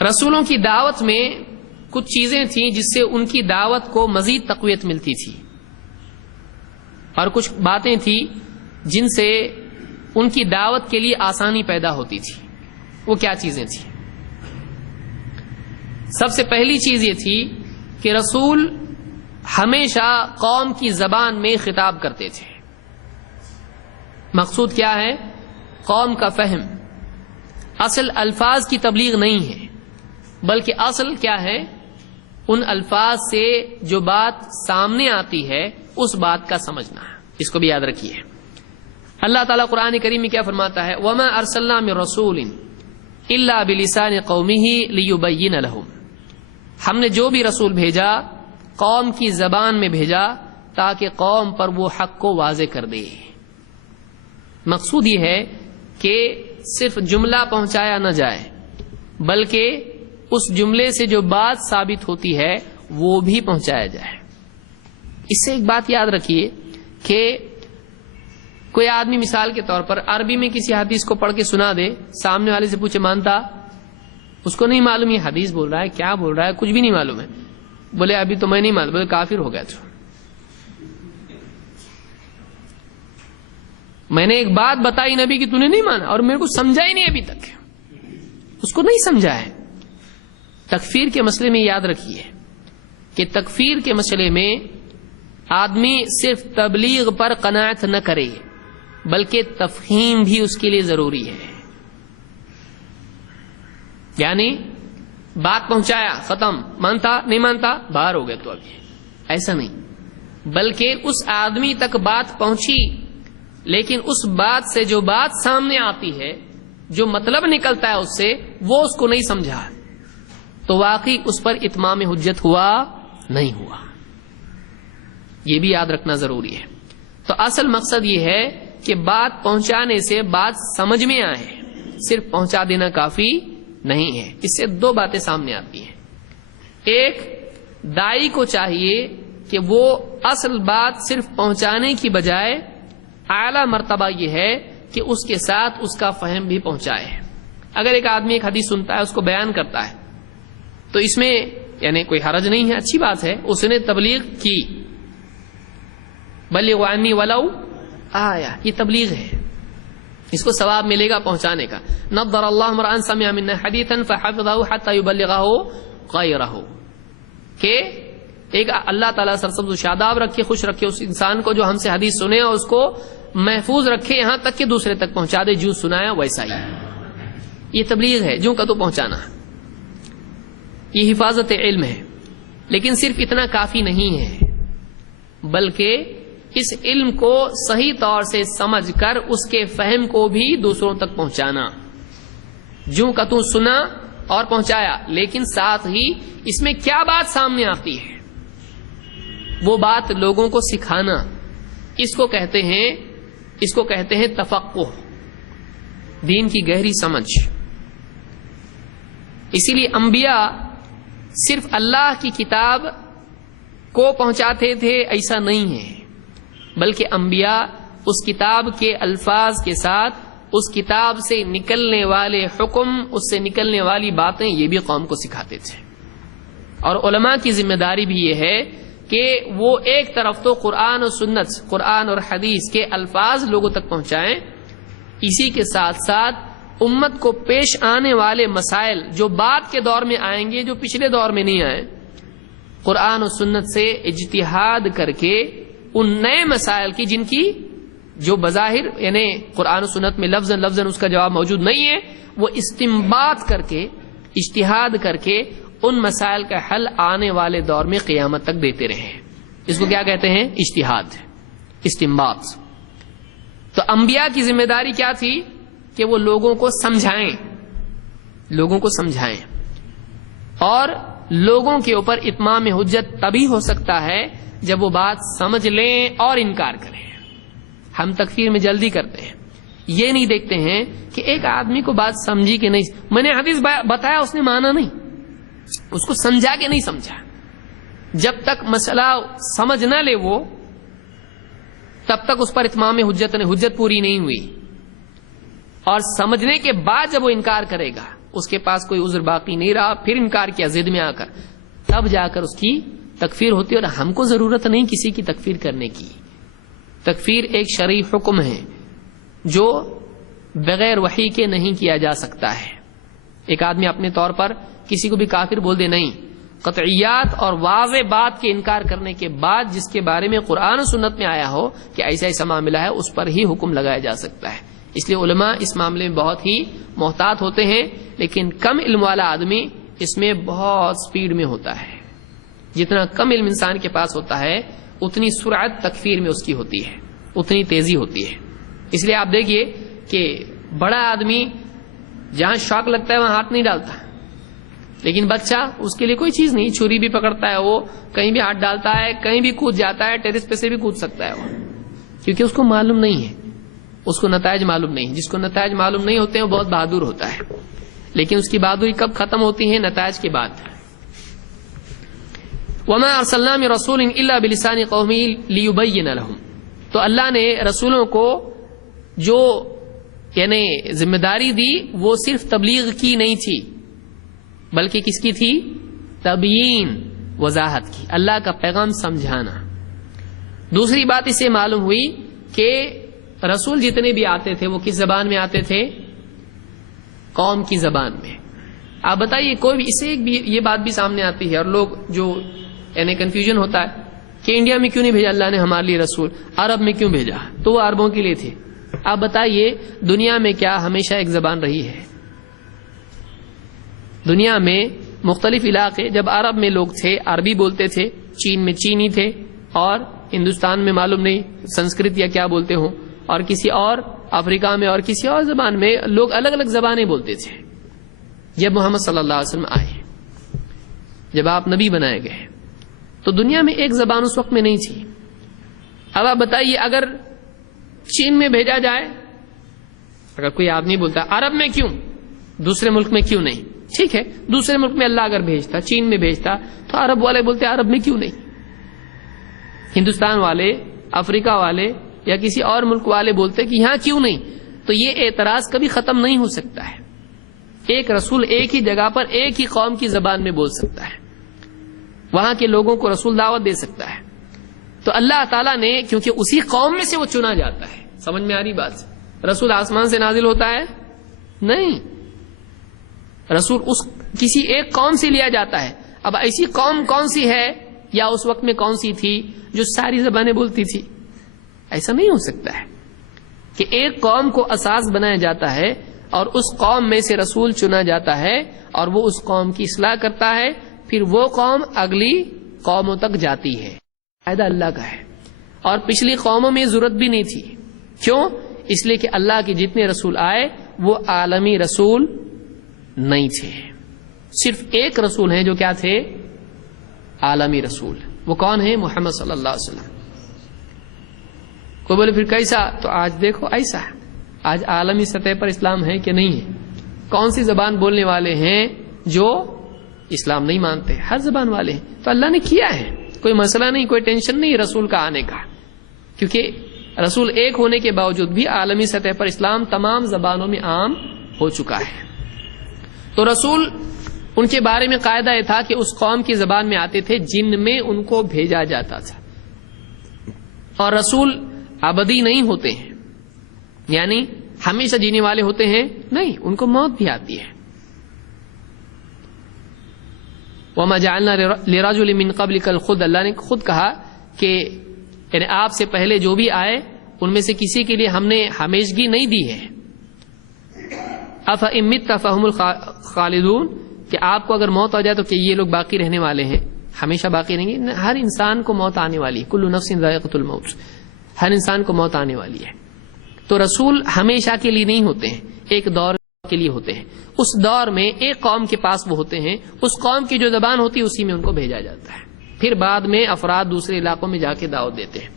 رسولوں کی دعوت میں کچھ چیزیں تھیں جس سے ان کی دعوت کو مزید تقویت ملتی تھی، اور کچھ باتیں تھیں جن سے ان کی دعوت کے لیے آسانی پیدا ہوتی تھی۔ وہ کیا چیزیں تھیں؟ سب سے پہلی چیز یہ تھی کہ رسول ہمیشہ قوم کی زبان میں خطاب کرتے تھے۔ مقصود کیا ہے؟ قوم کا فہم۔ اصل الفاظ کی تبلیغ نہیں ہے، بلکہ اصل کیا ہے؟ ان الفاظ سے جو بات سامنے آتی ہے اس بات کا سمجھنا ہے۔ اس کو بھی یاد رکھیے۔ اللہ تعالیٰ قرآن کریم میں کیا فرماتا ہے؟ وَمَا أَرْسَلْنَا مِن رَّسُولٍ إِلَّا بِلِسَانِ قَوْمِهِ لِيُبَيِّنَ لَهُمْ۔ ہم نے جو بھی رسول بھیجا قوم کی زبان میں بھیجا تاکہ قوم پر وہ حق کو واضح کر دے۔ مقصود یہ ہے کہ صرف جملہ پہنچایا نہ جائے، بلکہ اس جملے سے جو بات ثابت ہوتی ہے وہ بھی پہنچایا جائے۔ اس سے ایک بات یاد رکھیے کہ کوئی آدمی مثال کے طور پر عربی میں کسی حدیث کو پڑھ کے سنا دے، سامنے والے سے پوچھے مانتا؟ اس کو نہیں معلوم یہ حدیث بول رہا ہے، کیا بول رہا ہے، کچھ بھی نہیں معلوم ہے۔ بولے ابھی تو میں نہیں معلوم، بولے کافر ہو گیا تو۔ میں نے ایک بات بتائی نبی کی، تو نے نہیں مانا اور میرے کو سمجھا ہی نہیں ابھی تک، اس کو نہیں سمجھا ہے۔ تکفیر کے مسئلے میں یاد رکھیے کہ تکفیر کے مسئلے میں آدمی صرف تبلیغ پر قناعت نہ کرے، بلکہ تفہیم بھی اس کے لیے ضروری ہے۔ یعنی بات پہنچایا، ختم، مانتا نہیں مانتا باہر ہو گئے تو ابھی ایسا نہیں، بلکہ اس آدمی تک بات پہنچی، لیکن اس بات سے جو بات سامنے آتی ہے، جو مطلب نکلتا ہے اس سے، وہ اس کو نہیں سمجھا تو واقعی اس پر اتمام حجت ہوا نہیں ہوا۔ یہ بھی یاد رکھنا ضروری ہے۔ تو اصل مقصد یہ ہے کہ بات پہنچانے سے بات سمجھ میں آئے، صرف پہنچا دینا کافی نہیں ہے۔ اس سے دو باتیں سامنے آتی ہیں۔ ایک، داعی کو چاہیے کہ وہ اصل بات صرف پہنچانے کی بجائے اعلیٰ مرتبہ یہ ہے کہ اس کے ساتھ اس کا فہم بھی پہنچائے۔ اگر ایک آدمی ایک حدیث سنتا ہے، اس کو بیان کرتا ہے، تو اس میں یعنی کوئی حرج نہیں ہے، اچھی بات ہے، اس نے تبلیغ کی۔ بلغوا عنی ولو آیا، یہ تبلیغ ہے، اس کو ثواب ملے گا پہنچانے کا۔ نضر اللہ امرأ سمع منا حدیثا فحفظہ حتی یبلغہ غیرہ، کہ ایک اللہ تعالیٰ سرسبز و شاداب رکھے، خوش رکھے اس انسان کو جو ہم سے حدیث سنے اور اس کو محفوظ رکھے یہاں تک کہ دوسرے تک پہنچا دے، جو سنایا ویسا ہی۔ یہ تبلیغ ہے، جو کہ تو پہنچانا، یہ حفاظت علم ہے۔ لیکن صرف اتنا کافی نہیں ہے، بلکہ اس علم کو صحیح طور سے سمجھ کر اس کے فہم کو بھی دوسروں تک پہنچانا۔ جو کہ تو سنا اور پہنچایا، لیکن ساتھ ہی اس میں کیا بات سامنے آتی ہے وہ بات لوگوں کو سکھانا۔ اس کو کہتے ہیں تفقہ، دین کی گہری سمجھ۔ اسی لیے انبیاء صرف اللہ کی کتاب کو پہنچاتے تھے ایسا نہیں ہے، بلکہ انبیاء اس کتاب کے الفاظ کے ساتھ اس کتاب سے نکلنے والے حکم، اس سے نکلنے والی باتیں یہ بھی قوم کو سکھاتے تھے۔ اور علماء کی ذمہ داری بھی یہ ہے کہ وہ ایک طرف تو قرآن و سنت، قرآن اور حدیث کے الفاظ لوگوں تک پہنچائیں، اسی کے ساتھ ساتھ امت کو پیش آنے والے مسائل جو بعد کے دور میں آئیں گے، جو پچھلے دور میں نہیں آئے، قرآن و سنت سے اجتہاد کر کے ان نئے مسائل کی، جن کی جو بظاہر یعنی قرآن و سنت میں لفظاً اس کا جواب موجود نہیں ہے، وہ استنباط کر کے، اجتہاد کر کے ان مسائل کا حل آنے والے دور میں قیامت تک دیتے رہے۔ اس کو کیا کہتے ہیں؟ اجتہاد، استنباط۔ تو انبیاء کی ذمہ داری کیا تھی کہ وہ لوگوں کو سمجھائیں، اور لوگوں کے اوپر اتمام حجت تبھی ہو سکتا ہے جب وہ بات سمجھ لیں اور انکار کریں۔ ہم تکفیر میں جلدی کرتے ہیں، یہ نہیں دیکھتے ہیں کہ ایک آدمی کو بات سمجھی کہ نہیں، میں نے حدیث بتایا اس نے مانا نہیں، اس کو سمجھا کہ نہیں سمجھا۔ جب تک مسئلہ سمجھ نہ لے وہ، تب تک اس پر اتمام حجت پوری نہیں ہوئی، اور سمجھنے کے بعد جب وہ انکار کرے گا اس کے پاس کوئی عذر باقی نہیں رہا، پھر انکار کیا ضد میں آ کر، تب جا کر اس کی تکفیر ہوتی ہے۔ اور ہم کو ضرورت نہیں کسی کی تکفیر کرنے کی۔ تکفیر ایک شرعی حکم ہے جو بغیر وحی کے نہیں کیا جا سکتا ہے۔ ایک آدمی اپنے طور پر کسی کو بھی کافر بول دے، نہیں، قطعیات اور واضح بات کے انکار کرنے کے بعد جس کے بارے میں قرآن و سنت میں آیا ہو کہ ایسا ایسا معاملہ ہے، اس پر ہی حکم لگایا جا سکتا ہے۔ اس لیے علماء اس معاملے میں بہت ہی محتاط ہوتے ہیں، لیکن کم علم والا آدمی اس میں بہت سپیڈ میں ہوتا ہے۔ جتنا کم علم انسان کے پاس ہوتا ہے اتنی سرعت تکفیر میں اس کی ہوتی ہے، اتنی تیزی ہوتی ہے۔ اس لیے آپ دیکھیے کہ بڑا آدمی جہاں شوق لگتا ہے وہاں ہاتھ نہیں ڈالتا، لیکن بچہ اس کے لیے کوئی چیز نہیں، چھری بھی پکڑتا ہے، وہ کہیں بھی ہاتھ ڈالتا ہے، کہیں بھی کود جاتا ہے، ٹیرس پہ سے بھی کود سکتا ہے وہ، کیونکہ اس کو معلوم نہیں ہے، اس کو نتائج معلوم نہیں۔ جس کو نتائج معلوم نہیں ہوتے ہیں وہ بہت بہادر ہوتا ہے، لیکن اس کی بہادری کب ختم ہوتی ہے؟ نتائج کے بعد۔ وما ارسلنا من رسول الا بلسان قومه ليبين لهم، تو اللہ نے رسولوں کو جو یعنی ذمہ داری دی وہ صرف تبلیغ کی نہیں تھی، بلکہ کس کی تھی؟ تبیین، وضاحت کی، اللہ کا پیغام سمجھانا۔ دوسری بات اس سے معلوم ہوئی کہ رسول جتنے بھی آتے تھے وہ کس زبان میں آتے تھے؟ قوم کی زبان میں۔ آپ بتائیے، کوئی بھی اس سے ایک بھی یہ بات بھی سامنے آتی ہے اور لوگ جو یعنی کنفیوژن ہوتا ہے کہ انڈیا میں کیوں نہیں بھیجا اللہ نے ہمارے لیے رسول، عرب میں کیوں بھیجا؟ تو وہ عربوں کے لیے تھے۔ آپ بتائیے دنیا میں کیا ہمیشہ ایک زبان رہی ہے؟ دنیا میں مختلف علاقے، جب عرب میں لوگ تھے عربی بولتے تھے، چین میں چینی تھے، اور ہندوستان میں معلوم نہیں سنسکرت یا کیا بولتے ہوں، اور کسی اور افریقہ میں اور کسی اور زبان میں لوگ الگ الگ زبانیں بولتے تھے۔ جب محمد صلی اللہ علیہ وسلم آئے، جب آپ نبی بنائے گئے، تو دنیا میں ایک زبان اس وقت میں نہیں تھی۔ اب آپ بتائیے اگر چین میں بھیجا جائے، اگر کوئی آدمی بولتا عرب میں کیوں، دوسرے ملک میں کیوں نہیں؟ ٹھیک ہے، دوسرے ملک میں اللہ اگر بھیجتا، چین میں بھیجتا، تو عرب والے بولتے عرب میں کیوں نہیں؟ ہندوستان والے، افریقہ والے یا کسی اور ملک والے بولتے کہ یہاں کیوں نہیں؟ تو یہ اعتراض کبھی ختم نہیں ہو سکتا ہے۔ ایک رسول ایک ہی جگہ پر ایک ہی قوم کی زبان میں بول سکتا ہے، وہاں کے لوگوں کو رسول دعوت دے سکتا ہے۔ تو اللہ تعالیٰ نے، کیونکہ اسی قوم میں سے وہ چنا جاتا ہے، سمجھ میں آ رہی بات؟ رسول آسمان سے نازل ہوتا ہے نہیں، رسول اس کسی ایک قوم سے لیا جاتا ہے۔ اب ایسی قوم کون سی ہے یا اس وقت میں کون سی تھی جو ساری زبانیں بولتی تھی؟ ایسا نہیں ہو سکتا ہے کہ ایک قوم کو اساس بنایا جاتا ہے اور اس قوم میں سے رسول چنا جاتا ہے اور وہ اس قوم کی اصلاح کرتا ہے، پھر وہ قوم اگلی قوموں تک جاتی ہے۔ فائدہ اللہ کا ہے، اور پچھلی قوموں میں ضرورت بھی نہیں تھی۔ کیوں؟ اس لیے کہ اللہ کے جتنے رسول آئے وہ عالمی رسول نہیں تھے، صرف ایک رسول ہیں جو کیا تھے؟ عالمی رسول۔ وہ کون ہے؟ محمد صلی اللہ علیہ وسلم۔ کوئی بولے پھر کیسا؟ تو آج دیکھو ایسا ہے، آج عالمی سطح پر اسلام ہے کہ نہیں ہے؟ کون سی زبان بولنے والے ہیں جو اسلام نہیں مانتے؟ ہر زبان والے ہیں۔ تو اللہ نے کیا ہے، کوئی مسئلہ نہیں، کوئی ٹینشن نہیں رسول کا آنے کا، کیونکہ رسول ایک ہونے کے باوجود بھی عالمی سطح پر اسلام تمام زبانوں میں عام ہو چکا ہے۔ تو رسول ان کے بارے میں قاعدہ یہ تھا کہ اس قوم کی زبان میں آتے تھے جن میں ان کو بھیجا جاتا تھا، اور رسول ابدی نہیں ہوتے ہیں، یعنی ہمیشہ جینے والے ہوتے ہیں نہیں، ان کو موت بھی آتی ہے۔ وَمَا جَعَلْنَا لِرَجُلٍ مِّن قَبْلِكَ الْخُلْدَ، اللہ نے خود کہا کہ یعنی آپ سے پہلے جو بھی آئے ان میں سے کسی کے لیے ہم نے ہمیشگی نہیں دی ہے۔ أَفَإِن مِتَّ فَهُمُ الْخَالِدُونَ، کہ آپ کو اگر موت ہو جائے تو کہ یہ لوگ باقی رہنے والے ہیں، ہمیشہ باقی رہیں گے؟ ہر انسان کو موت آنے والی ہے، كُلُّ نَفْسٍ ذَائِقَةُ الْمَوْتِ، ہر انسان کو موت آنے والی ہے۔ تو رسول ہمیشہ کے لیے نہیں ہوتے ہیں، ایک دور کے لیے ہوتے ہیں۔ اس دور میں ایک قوم کے پاس وہ ہوتے ہیں، اس قوم کی جو زبان ہوتی ہے اسی میں ان کو بھیجا جاتا ہے، پھر بعد میں افراد دوسرے علاقوں میں جا کے دعوت دیتے ہیں۔